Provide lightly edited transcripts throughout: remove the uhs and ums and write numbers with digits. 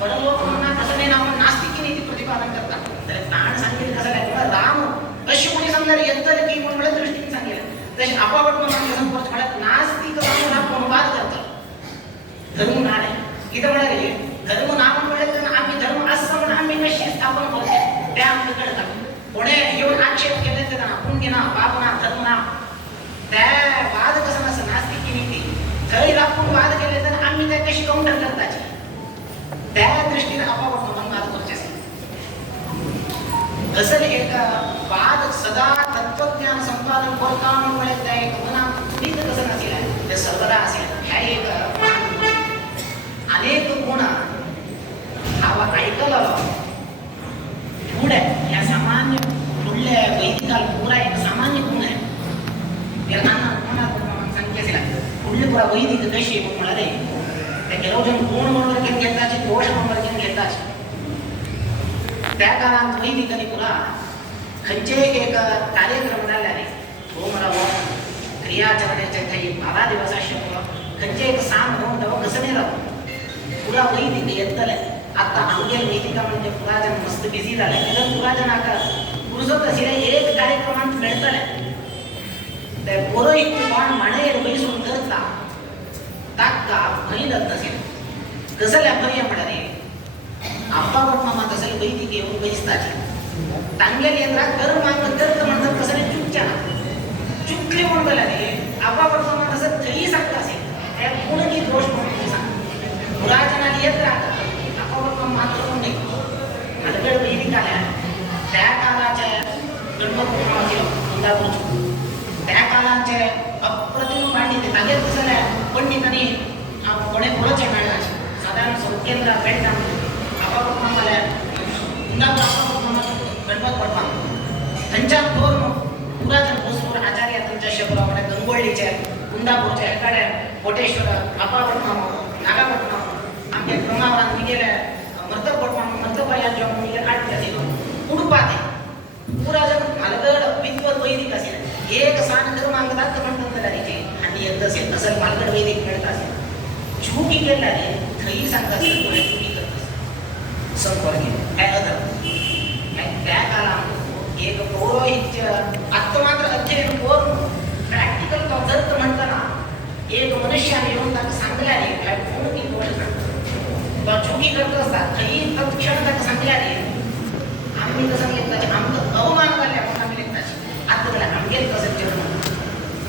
परलोक म्हणून कसं नाही नाव नास्तिकी नीती प्रतिपादन करतात. तर ताण सांगितलं कसं काय किंवा राम अशी कोणी समजा यंत्र की म्हणून दृष्टीने सांगितलं तसे आपापट म्हणून संपर्क म्हणत नास्तिक राम अपवाद करतात. धर्म ना नाही इथं म्हणाले धर्म नाम म्हणले तर आम्ही धर्म असं म्हणून आम्ही कशी स्थापन करतो त्या आमच्याकडे जातो. कोणे येऊन आक्षेप केले तर ना पुण्य ना पाप ना धर्म ना त्या वाद कसं नसतं नास्तिकी नीती जरी आपण वाद केले तर आम्ही त्या कशी काउंटर करताची त्या दृष्टीने आपापट म्हणून वाद करते. असं एक वाद सदा तत्वज्ञान संपादन करता म्हणून त्या एक मना नीत कसं नसेल ते सर्वदा असेल ह्या एक अनेक गुण हा ऐकलं पुढे या सामान्य पुढल्या वैदिकाल पुरा एक सामान्य गुण आहे पुढले पुरा वैदिक कशी म्हणाले त्या ಕೆಲವು गुण म्हणून घेताचे दोष म्हणून घेताचे त्या काळात वैदिकाने पुरा खंचे एक कार्यक्रम झाल्याने तो मला क्रियाचरणाचे काही 12 दिवस असे खंचे एक सांग होऊन तेव्हा कसं नाही राहतो पुरा वैदिक येतले आता आमच्या वैदिका म्हणजे पुराजन मस्त बिझी झाले तर पुराजन आता पुरुषोत असे एक कार्यक्रमात मिळतले ते पुरोहित पण मणे बैसून करता ताका भयलत नसेल कसल्या भय म्हणाले आपापट मामा तसले वैदिक येऊन बैसताचे चांगल्या केंद्रा कर मागं करत म्हणतात कसले चुकच्या चुकले म्हणून गेल्याने आपापट मामा तसं थई सांगत असेल त्या कोणची दोष म्हणून सांग पुराजनाला येत राहतात मात्र नाही अडगड वैदिक आल्या त्या काळाच्या गणपती त्या काळाचे अप्रतिम पंडित तागेत कसल्या पंडितांनी कोणे कोणाचे मिळाले साधारण सौकेंद्र भेटता आपापट मामाला गणपत पडता त्यांच्या दोन पुरातन भोसपूर आचार्य त्यांच्या शब्दामध्ये गंगोळीचे कुंदापूरचे एखाद्या कोटेश्वर आपापट मामा नागापट मामा आमच्या क्रमावर निघेल्या मर्तपायांच्या मुलीला काढते असेल उडपाते पुरा जण मालगड विद्वत वैदिक असेल एक सान क्रमांकात म्हणतात त्याचे आणि येत असेल असेल मालगड वैदिक मिळत असेल चुकी केल्याने थई सांगतात चुकी करत संपर्क काय अदर त्या काळात एक पौरोहित्य आत्ममात्र अध्ययन करून प्रॅक्टिकल तो जर म्हणताना एक मनुष्याने येऊन त्याला सांगल्याने काय कोणती गोष्ट सांगतात चुकी करत असतात काही तत्क्षण त्याला सांगल्याने आम्ही कसं लेखताचे आमचं अवमान झाले म्हणून आम्ही लेखताचे आता त्याला आमगे कसं जेवण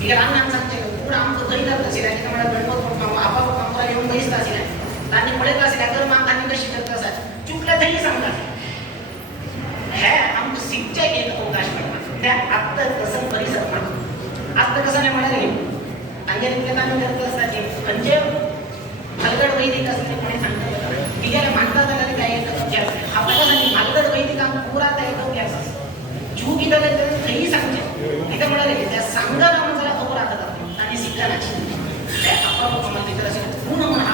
इकडे आम्ही सांगते पुढे आमचं घरी करत असेल आणि मला गणपत आपापत आमचा येऊन बसत असेल आणि पडत असेल अगर मागताना कशी करत असतात चुकल्या तरी सांगतात हे आमचं शिक्षा एक अवकाश करतात त्या आत्ता कसं परिसर म्हणतात आत्ता कसं नाही म्हणाले अंगेरिकेत आम्ही करत असतात म्हणजे मालगड वैदिक असले कोणी सांगतात तिघ्याला म्हणतात तरी काय एक अभ्यास आहे आपल्याला मालगड वैदिक पुरा त्या एक अभ्यास असतो चूक इथं काही सांगते इथं म्हणाले त्या सांगायला म्हणजे खबर राहतात आणि शिकण्याची त्या आपण तिथं असेल पूर्ण म्हणून हा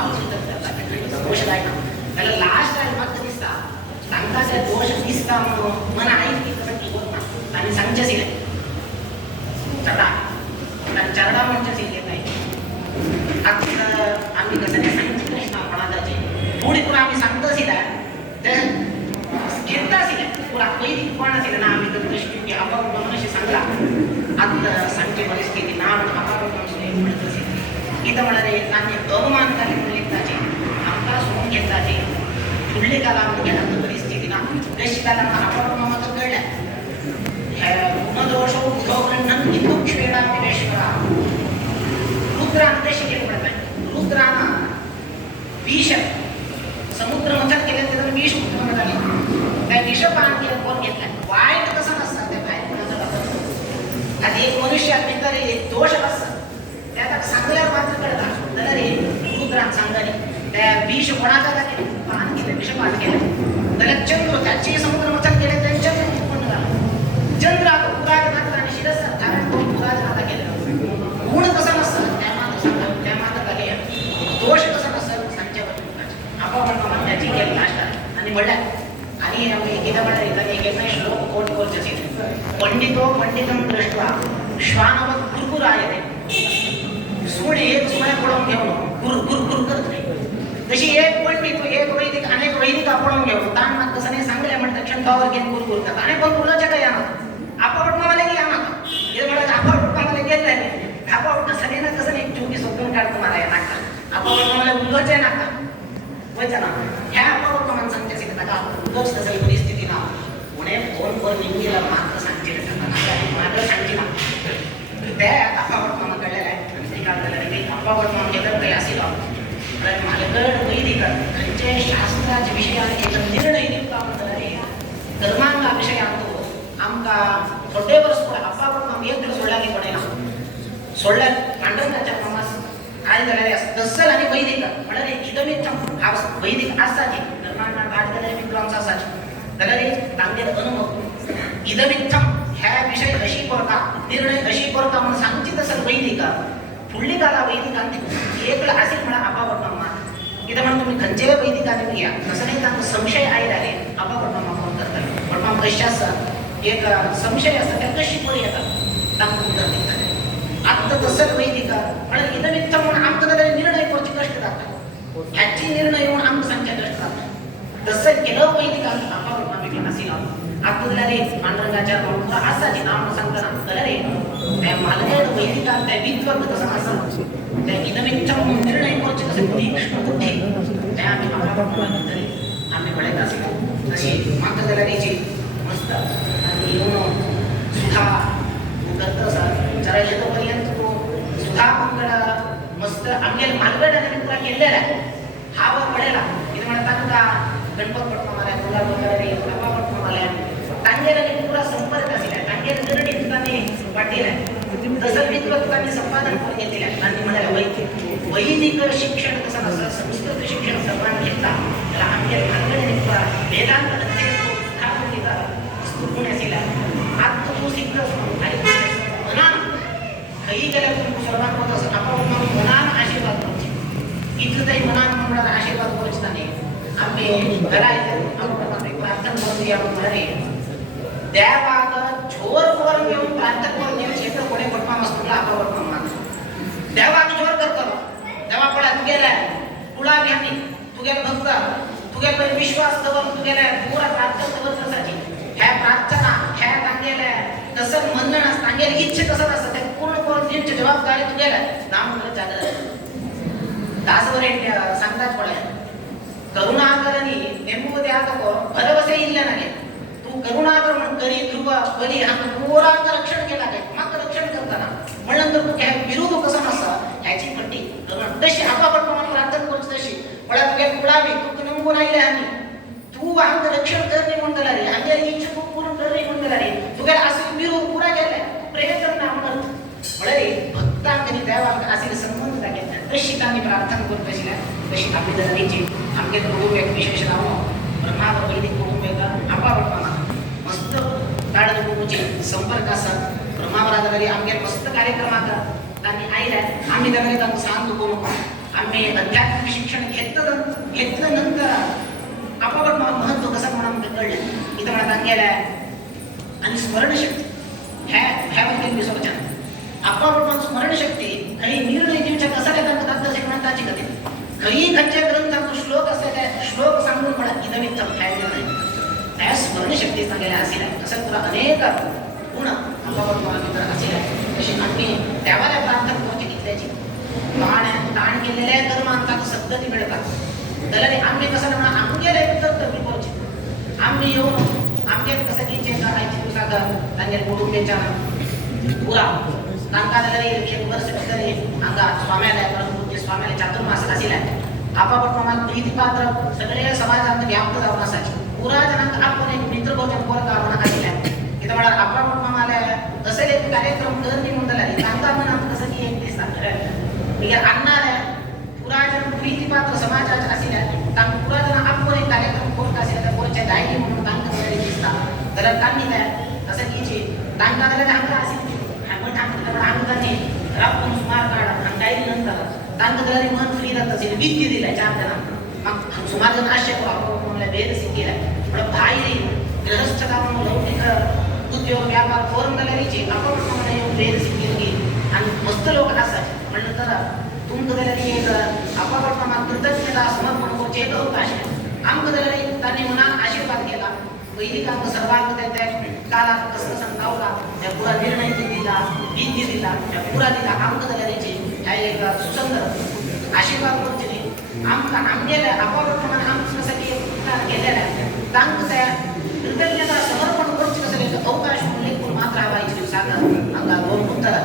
दोष आहे ना त्याला लास्ट आहे मात्र दिसता सांगता दोष दिसता म्हणून मन ऐक आणि सांगच्याच नाही चढा चढा म्हणच्याच येत नाही आता आम्ही कसं नाही सांगितलं कृष्णा म्हणाचे पुढे पुन्हा आम्ही सांगतो असेल तर घेता असेल पुरा वैदिक कोण असेल ना आम्ही तर दृष्टी आपण मनुष्य सांगला आता सांगते परिस्थिती ना आपण मनुष्य म्हणत असेल इथं म्हणाले नाणे अवमानकारी लिखताचे आमका सोडून घेताचे पुढले काला घेण्याचं परिस्थिती ना देश काला आपण मामाचं कळलं गुणदोष उद्धवग्रहण हिंदुक्षेणा विवेश्वरा रुद्र अंतशी केलं पडत रुद्राना विष समुद्र मथन केले तर विष उत्पन्न झाले त्या विषपान केलं कोण घेतलं वाईट कसं नसतं त्या वाईट कोणाचं आधी एक मनुष्य तर एक दोष असतं त्यात सांगल्यावर मात्र कळतात तर रुद्रान सांगाने त्या विष कोणाचा झाले पान केलं विषपान केलं त्याला चंद्र त्याची समुद्र मथन केले त्या चंद्र उत्पन्न झाला चंद्र पुराज मात्र आणि शिरस धारण करून पुराज आता केलं गुण कसं नसतं त्या मात्र सांगतात त्या मात्र झाले दोष कसं नसतं सांगच्यावर आपण त्याची केलं नाश्ता आणि म्हणल्या आणि एकेदा म्हणाले एकेदा श्लोक कोट कोट असेल पंडितो पंडितम दृष्टवा श्वानवत गुरगुरायते सोने एक सोने पडून घेऊन गुर गुर गुर करत नाही तशी एक पंडित एक वैदिक अनेक वैदिक लिंबावर घेऊन गुरगुर करतात आणि पण कुणाच्या काही आणा आपण मला की आणा हे मला आपण मला घेत नाही आपण कसं नाही ना कसं नाही चुकी सोडून काढतो मला या नाटकात आपण मला उलगच आहे नाटक व्हायचं ना ह्या आपण माणसांच्या शिकत का उलगच तसं परिस्थिती ना पुणे फोन वर लिंगीला मात्र सांगते मात्र सांगते ना त्या आपण मला कळलेलं आहे ते काय झालं की आपण म्हणून घेतलं काही असेल मालगड वैदिक त्यांचे शास्त्राचे विषय आहे निर्णय निघता धर्मांगा विषय आणतो आमका थोडे वर्ष आपण आम्ही एक सोडला की पडेल सोडल्या पांडुरंगाच्या नामास काय झालेले असतात दसल आणि वैदिक म्हणाले इदमित्थम हा वैदिक असाची धर्मांना गाठ झालेले विद्वांसा असाची त्याला तांगेल अनुभव इदमित्थम ह्या विषय अशी करता निर्णय अशी करता म्हणून सांगची तसल वैदिक फुडली काला वैदिक आणते एकला असेल म्हणा आपावटमा इथं म्हणून तुम्ही खंचेला वैदिक आणि घ्या असं नाही त्यांना संशय आहे रे आपावटमा फोन करतात पण मग कशाच एक संशय असतात त्या कशी पुढे येतात तांबून करतात आता तसं वैदिक पण इथं मिथ्या म्हणून आमचं तरी निर्णय कोणची कष्ट जातात ह्याची निर्णय येऊन आमचं संख्या कष्ट जातात तसं केलं वैदिक आपावटमा विधी नसेल आपल्याला रे पांडुरंगाच्या म्हणून असाची नाम सांगताना तर रे त्या मालगड वैदिकात त्या विद्वत तसं असं त्या इदमित्थम म्हणून निर्णय कोणचे तसं तीक्ष्ण बुद्धी त्या आम्ही आम्ही कळत असेल तशी मागं जलारीची मस्त आणि येऊन सुधा करत असं जरा येतोपर्यंत तो सुधा मंगळ मस्त आमच्या मालगड आणि तुला केलेला आहे हा वर पडेला इथे म्हणतात का गणपत पटमा मला तुला वगैरे बाबा पटमा मला टांगेला पुरा संपर्क असेल टांगेला निर्णय त्यांनी वाटेल तसं विद्वत त्यांनी संपादन करून घेतलेलं आहे आणि म्हणाला वैदिक शिक्षण कसं नसतं संस्कृत शिक्षण सर्वांनी घेतला त्याला आमच्या मालगड पुरा वेदांत असेल आता तू शिकतोस मनान काही गेल्या तुम्ही सर्वात होत असं आपण मनान आशीर्वाद करतो इथं काही मनान म्हणणार आशीर्वाद पोहोचता नाही आम्ही घरायचं आपण प्रार्थना करूया म्हणाले देवाक झोर वर येऊन प्रार्थना करून येऊन क्षेत्र कोणी पटमा मस्त आपण मानतो देवाक झोर करतो देवा पडा तू गेलाय तुला घ्यानी तू गेला भक्त तू गेला विश्वास तवर तू गेलाय पुरा प्रार्थना तवर कसाची ह्या प्रार्थना ह्या तांगेल्या तसं म्हणणं सांगेल इच्छे तसंच असतं ते पूर्ण करून त्यांची जबाबदारी तू गेला नाम करत जागलं दासवर एक सांगताच पडलाय करुणाकरणी नेमकं आता भरवसे इल्ल्या नाही तू करुणाकर म्हणून करी ध्रुव बली हा पोरांचं रक्षण केला काय मग रक्षण करताना म्हणल्यानंतर तू ह्या विरोध कसं नसतं ह्याची पट्टी तशी आपण म्हणून प्रार्थना करूच तशी पळा तुझ्या कुळावी तू नमून आले आम्ही तू आमचं रक्षण करणे म्हणता रे आमच्या इच्छा तू पूर्ण करणे म्हणता रे तुझ्या असं विरोध पुरा केलाय प्रयत्न ना म्हणत रे भक्तांनी देवा असे संबंध लागेल तशी त्यांनी प्रार्थना करत असेल तशी आपली जगायची आमचे कुटुंब एक विशेष नाव ब्रह्मा वैदिक कुटुंब एक आपापला मस्त ताडद कुटुंबाचे संपर्क असतात ब्रह्मावरात घरी आमचे मस्त कार्यक्रमात त्यांनी आईला आम्ही त्यामध्ये त्यांना सांगतो आम्ही अध्यात्मिक शिक्षण घेतलं नंतर आपापट महत्व कसं म्हणून कळलं इथं मला सांगायला आणि स्मरणशक्ती ह्याबद्दल मी सोचा आपापट स्मरणशक्ती काही निर्णय दिवच्या कसा काय शिकण्याची कधी काही खंच्या ग्रंथात श्लोक असते त्या श्लोक सांगून मला इदमित्थम फायदा नाही त्या स्मरणशक्ती सांगायला असेल असं तुला अनेक गुण आपापट मला असेल तशी आम्ही त्यावाला प्रार्थना करून घेतल्याची ताण केलेल्या कर्मांचा सद्गती मिळतात त्याला आम्ही कसं म्हणा आमगेला तर मी पोहोच आम्ही येऊन आमगे कसं की चेंजा आयची तुझा त्यांच्या कुटुंबाच्या पुरा तांका एक वर्ष तरी अंगा स्वाम्याला परंतु स्वाम्याला चातुर्मास असेल आपापट प्रमाण प्रीतिपात्र सगळे समाजात व्याप्त जाऊन असायचे पुरा जणांक आपण एक मित्र भोजन पोरका म्हणा असेल इथं म्हणा आपापट प्रमाणे तसे एक कार्यक्रम करणे म्हणतात तांका म्हणा कसं की एक दिसतात आणणार पुराजन प्रीतिपात्र समाजाच्या असल्या तांक पुराजन आपण एक कार्यक्रम कोर्ट असेल त्या कोर्टच्या दायनी म्हणून तांक वगैरे दिसतात त्याला तांनी काय असं कीची तांका त्याला तांका असेल आपण तांका अंगाने राखून सुमार काढा आणि काही नंतर तांक त्याला मन फ्री जात असेल विद्य दिला चार जणांना मग सुमार जण आशय म्हणला वेद शिकेला पण बाहेर ग्रहस्थ म्हणून लौकिक उद्योग व्यापार फोरम गॅलरीचे आपण म्हणून येऊन वेद शिकेल आणि मस्त लोक असायचे म्हणलं तर तुमकदलरी एक आपापट कृतज्ञता समर्पण को चेत होता है आमकदलरी त्यांनी मनात आशीर्वाद केला पहिली काम सर्वांग देते काला कसं सांगावला त्या पुरा निर्णय दिला विधी दिला त्या पुरा दिला अंक दिल्याची ह्या एक सुसंदर आशीर्वाद करते आमका आमगेल्या आपण आमच्यासाठी केलेल्या तांक त्या कृतज्ञता समर्पण करूची कसं अवकाश म्हणून मात्र हवायची सांगा अंगा दोन उत्तर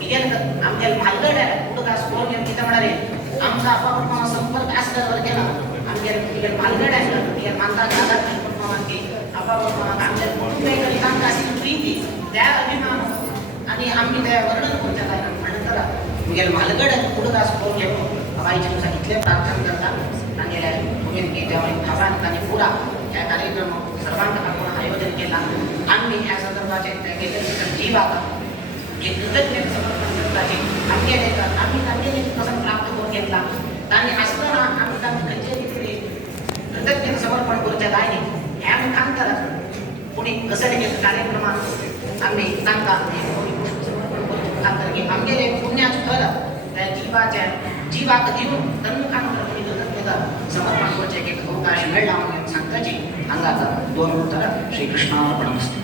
इगेल आमच्या भालगड्या कुठं स्कोर घेऊन किती म्हणाले आमचा आपण संपर्क असल्यावर केला आमच्या भालगड्या इगेल मानता दादा की आपण आमच्या कुटुंबाकडे काम असेल प्रीती त्या अभिमान आणि आम्ही त्या वर्णन कोणत्या काय म्हणतात इगेल भालगड्या कुठं स्कोर घेऊन हवायची सांगितले प्रार्थना करता आणि तुम्ही की त्यामुळे भगवान आणि पुरा या कार्यक्रम सर्वांना आपण आयोजन केला आम्ही या संदर्भाचे केलेले जीव आता एक कृतज्ञता समर्पण करताची आम्ही कसं प्राप्त करून घेतला आणि असताना आम्ही खंचेरी कृतज्ञता समर्पण करूच्या दायने ह्या मुखांतरात कोणी कसं घेतलं कार्यक्रमात आम्ही सांगता की आमचे पुण्याचं फळ त्या जीवाक देऊन तन्मुखांतर कोणी कृतज्ञता समर्पण करूचे एक अवकाश मिळला म्हणून सांगताची अंगाचा दोन उत्तर श्रीकृष्णार्पणमस्तु.